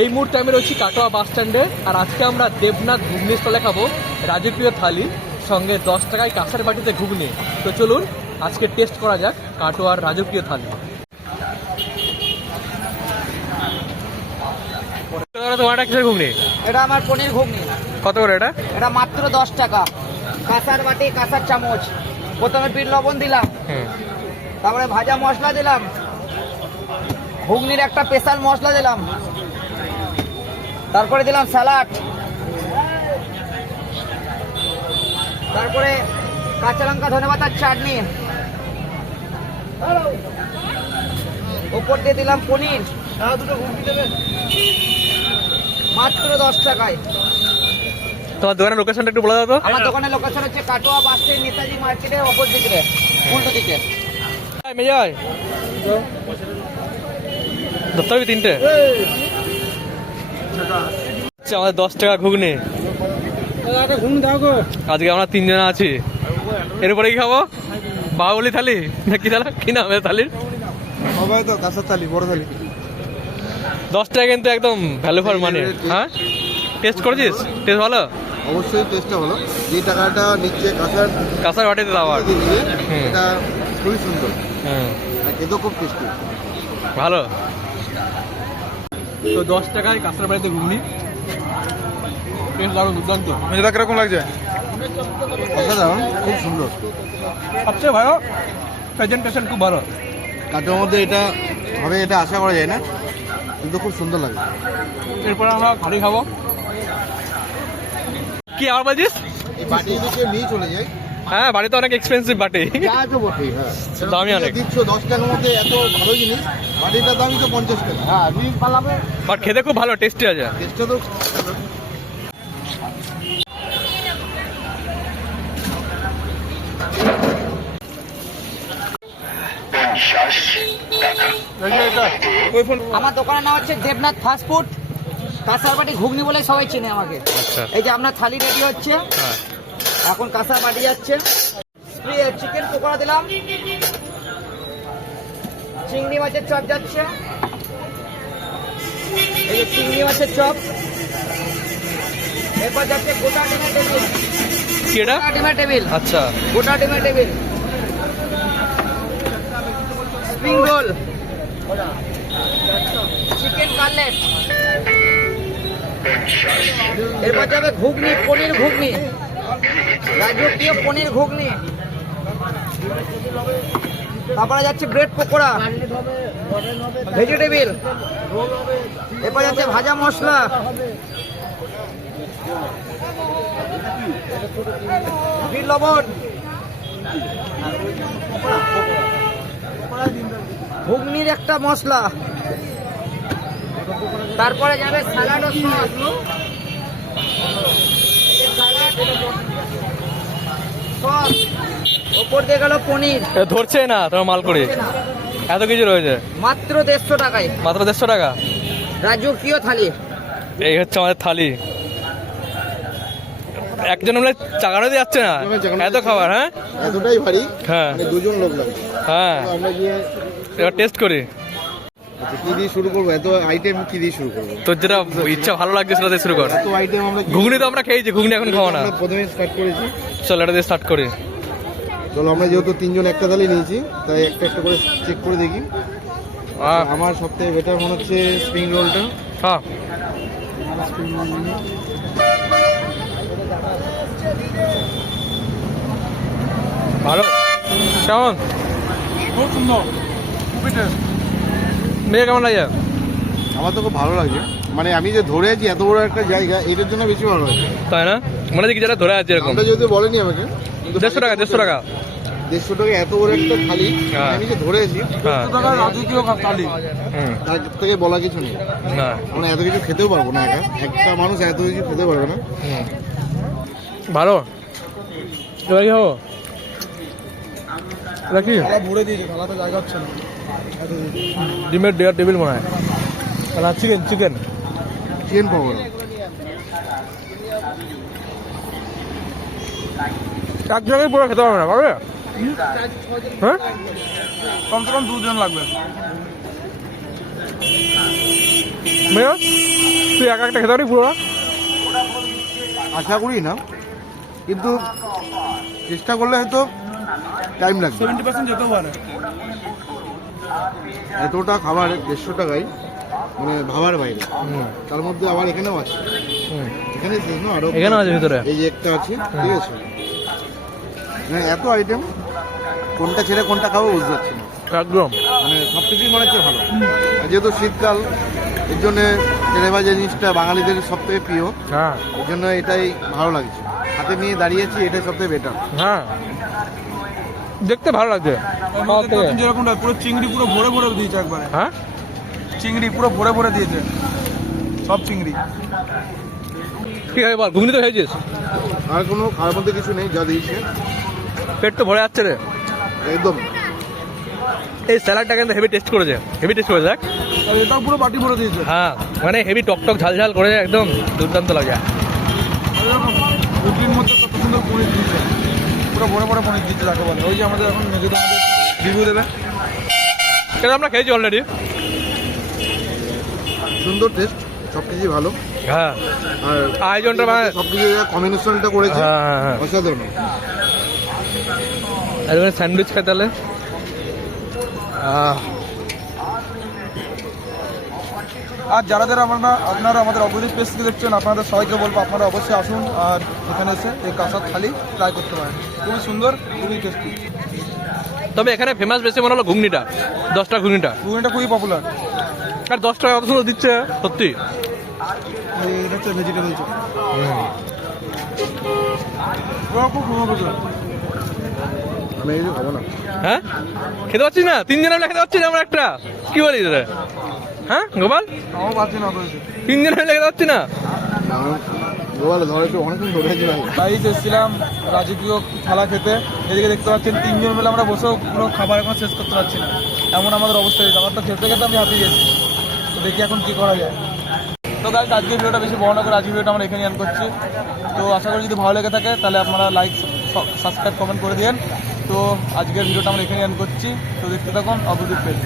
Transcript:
এই মুহূর্তে আমি রয়েছি কাটোয়া বাস স্ট্যান্ডে। আর আজকে আমরা দেবনাথ ঘুগনি স্টলে খাবো রাজকীয় থালি, সঙ্গে 10 টাকায় কাঁসার বাটিতে ঘুগনি। তো চলুন আজকে টেস্ট করা যাক কাটোয়ার রাজকীয় থালি। তোমারটা কিসের ঘুগনি? এটা আমার পনির ঘুগনি। কত করে এটা? এটা মাত্র 10 টাকা। কাঁসার বাটি, কাঁসার চামচ। প্রথমে বিট লবণ দিলাম, তারপরে ভাজা মশলা দিলাম, ঘুগনির একটা স্পেশাল মশলা দিলাম, তারপরে দিলাম স্যালাড, তারপরে কাঁচা লঙ্কা ধনেপাতার চাটনি, ওপর দিয়ে দিলাম পনির। মাত্র 10 টাকায়। তোমার দোকানের লোকেশনটা একটু বলে দাও তো। আমার দোকানের লোকেশন হচ্ছে কাটোয়া বাস স্ট্যান্ড, নেতাজি মার্কেটের অপর দিকে, উল্টো দিকে। মেজাই ধরতে হবে তিনটে। আমাদের 10 টাকা ঘুগনি। আজকে আমরা 3 জন আছি। এরপরে কি খাবো? বাহুবলি থালি না কি থালা, কি নাম থালির? সবাই তো কাঁসার থালি, বড় থালি। 10 টাকা কিন্তু একদম ভ্যালু ফর মানি। হ্যাঁ, টেস্ট করেছিস? টেস্ট ভালো? অবশ্যই টেস্টটা ভালো। যে টাকাটা নিচ্ছে কাঁসার বাটিতে দাও। এটা খুবই সুন্দর, আর খেতেও খুব টেস্টি। ভালো। তো 10 টাকায় কাঁসার বাটিতে ঘুগনি, টেস্ট দারুণ, দুর্দান্ত। মেজাদা কিরকম লাগছে? অসাধারণ, খুব সুন্দর। সবচেয়ে ভালো প্রেজেন্টেশন, খুব ভালো। কাটোয়ার মধ্যে এটা হবে এটা আশা করা যায় না, কিন্তু খুব সুন্দর লাগে। এরপরে আমরা থালি খাবো। কি আবার বলছিস? এই বাটি দিকে নিয়ে চলে যাই। হ্যাঁ, বাড়িতে অনেক এক্সপেন্সিভ বাটি, যা তো বটেই। হ্যাঁ, দামি অনেক। দিচ্ছ 10 টাকার মধ্যে এত ভালো জিনিস, বাটিটার দামই তো 50 টাকা। হ্যাঁ, জিনিস পালাবে, বাট খেতে খুব ভালো, টেস্টি আছে। টেস্টটা তো আমার দোকানের নাম হচ্ছে দেবনাথ ফাস্টফুড। কাঁসার বাটি ঘুগনি বলে সবাই চেনে আমাকে। এই যে আপনার থালি রেডি হচ্ছে, এখন কাঁসার বাটি যাচ্ছে। চিকেন পকোড়া দিলাম, চিংড়ি মাছের চপ যাচ্ছে, এই যে চিংড়ি মাছের চপ। এরপর যাচ্ছে গোটা ডিমের টেবিল। কি এটা? গোটা ডিমের টেবিল। আচ্ছা, গোটা ডিমের table. Spring roll, chicken cutlet. এরপর যাবে ঘুগনি, পনির ঘুগনি, রাজকীয় পনির ঘুগনি। তারপরে যাচ্ছে ব্রেড পকোড়া, ভেজিটেবিল। এরপর যাচ্ছে ভাজা মশলা, বিট লবণ, ঘুগনির একটা মশলা। তারপরে যাবে স্যালাড ও সস। ওপর দিয়ে গেল পনির। ধরছে না তোমার মাল করে, এত কিছু রয়েছে মাত্র 150 টাকায়। মাত্র 150 টাকা। রাজকীয় থালি। এই হচ্ছে আমাদের থালি। একজন মিলে চাগানো দিয়ে যাচ্ছে না, এত খাবার। হ্যাঁ, এতটাই ভারী। হ্যাঁ, মানে দুজন লোক লাগবে। হ্যাঁ। আমরা গিয়ে এবার টেস্ট করি। আচ্ছা, কি দিয়ে শুরু করবো? এত আইটেম কি দিয়ে শুরু করবো? তোর যেটা ইচ্ছা ভালো লাগছে সেটা দিয়ে শুরু কর। এত আইটেম আমরা ঘুগনি তো আমরা খেয়েছি, ঘুগনি এখন খাওয়া না। আমরা প্রথমে স্টার্ট করেছি। চল এটা দিয়ে স্টার্ট করি। চলো, আমরা যেহেতু 3 জন একটা থালি নিয়েছি, তাই একটা একটা করে চেক করে দেখি। আমার সবথেকে বেটার মনে হচ্ছে স্প্রিং রোলটা। হ্যাঁ, ভালো। কেমন? খুব সুন্দর, খুবই টেস্ট। মেয়ে কেমন লাগে? আমার তো খুব ভালো লাগে। মানে আমি যে ধরে আছি এত বড় একটা জায়গা, এটার জন্য বেশি ভালো লাগে। তাই না? মনে হচ্ছে কি যারা ধরে আছে এরকম। আমরা যেহেতু বলেনি আমাকে, 150 টাকা, 150 টাকা। 150 টাকা এত বড় একটা থালি, হ্যাঁ। আমি যে ধরে আছি। হ্যাঁ। 150 টাকা রাজকীয় থালি, তার থেকে বলা কিছু নেই। না, আমরা এত কিছু খেতেও পারবো না, একটা মানুষ এত কিছু খেতে পারবে না। ভালো। এবার কি হবো? এটা কি? ভরে দিয়েছে, খালাতে জায়গা হচ্ছে না। ডিমের ডেয়ার টেবিল মনে হয়। Chicken chicken chicken pakora. এক জায়গায় পুরো খেতে পারবে না, পারবে? হ্যাঁ, কমসে কম 2 জন লাগবে। মেয়র তুই একা একটা খেতে পারি পুরো? আশা করি না, কিন্তু চেষ্টা করলে হয়তো টাইম লাগবে। 70% যেতেও পারে। এতটা খাবার 150 টাকায় মানে ভাবার বাইরে, তার মধ্যে আবার এখানেও আছে, এখানে শেষ না, আরো এখানেও আছে ভিতরে। এই যে একটা আছে, ঠিক আছে, মানে এত আইটেম কোনটা ছেড়ে কোনটা খাবো বুঝতে পারছি না, একদম মানে সব কিছুই মনে হচ্ছে ভালো। আর যেহেতু শীতকাল, এর জন্য তেলে ভাজা জিনিসটা বাঙালিদের সব থেকে প্রিয়, হ্যাঁ এর জন্য এটাই ভালো লাগছে, হাতে নিয়ে দাঁড়িয়েছি, এটাই সব থেকে বেটার। হ্যাঁ দেখতে ভালো লাগছে। এর মধ্যে তো যেরকম না, পুরো চিংড়ি পুরো ভরে ভরে দিয়েছে একবারে। হ্যাঁ চিংড়ি পুরো ভরে ভরে দিয়েছে, সব চিংড়ি। ঠিক আছে বল, ঘুগনি তো খেয়েছিস, আর কোনো খাওয়ার মধ্যে কিছু নেই, যা দিয়েছে পেট তো ভরে যাচ্ছে রে। একদম। এই স্যালাডটা কিন্তু হেভি টেস্ট করেছে, হেভি টেস্ট করেছে দেখ। আর এটাও পুরো বাটি ভরে দিয়েছে। হ্যাঁ মানে হেভি টক টক ঝাল ঝাল করে একদম দুর্দান্ত লাগে। এরকম রুটির মধ্যে কত সুন্দর পনির দিয়েছে, পুরো ভরে ভরে পনির দিয়েছে তাকে বলে। ওই যে আমাদের এখন মেজুদা আমাদের রিভিউ দেবে। সেটা আমরা খেয়েছি অলরেডি। সুন্দর টেস্ট, সব কিছুই ভালো। হ্যাঁ আর আয়োজনটা মানে সব কিছু কম্বিনেশনটা করেছে হ্যাঁ অসাধারণ। আর স্যান্ডউইচ খাই তাহলে। আর যারা যারা আপনারা আমাদের অপোজিট পেজ থেকে দেখছেন, আপনাদের সবাইকে বলবো আপনারা অবশ্যই আসুন আর এখানে এসে এই কাঁসার থালি ট্রাই করতে পারেন। খুবই সুন্দর, খুবই টেস্টি। তবে এখানে ফেমাস বেশি মনে হলো ঘুগনিটা, 10 টাকা ঘুগনিটা। ঘুগনিটা খুবই পপুলার। আর 10 টাকা কত সুন্দর দিচ্ছে সত্যি। এটা হচ্ছে ভেজিটেবল চপ, খুব সুন্দর। আমি এই যে খাবো না। হ্যাঁ খেতে পাচ্ছিস না? 3 জন আমরা খেতে পাচ্ছি না, আমরা একটা কি বলিস রে? হ্যাঁ গোপাল, আমার পাচ্ছি না করেছে। 3 জন মিলে খেতে পাচ্ছি না। গোপাল ধরেছে অনেকক্ষণ ধরে আছে ভাই। তাই এসেছিলাম রাজকীয় থালা খেতে। এদিকে দেখতে পাচ্ছেন 3 জন মিলে আমরা বসেও পুরো খাবার এখন শেষ করতে পারছি না, এমন আমাদের অবস্থা হয়েছে। আমার তো খেতে খেতে আমি হাঁপিয়ে গেছি। তো দেখি এখন কি করা যায়। তো গাইস, আজকের ভিডিওটা বেশি বড় না করে আজকের ভিডিওটা আমরা এখানে এন্ড করছি। তো আশা করি যদি ভালো লেগে থাকে তাহলে আপনারা লাইক, সাবস্ক্রাইব, কমেন্ট করে দিন। তো আজকের ভিডিওটা আমরা এখানে এন্ড করছি। তো দেখতে থাকুন অপোজিট পেজ।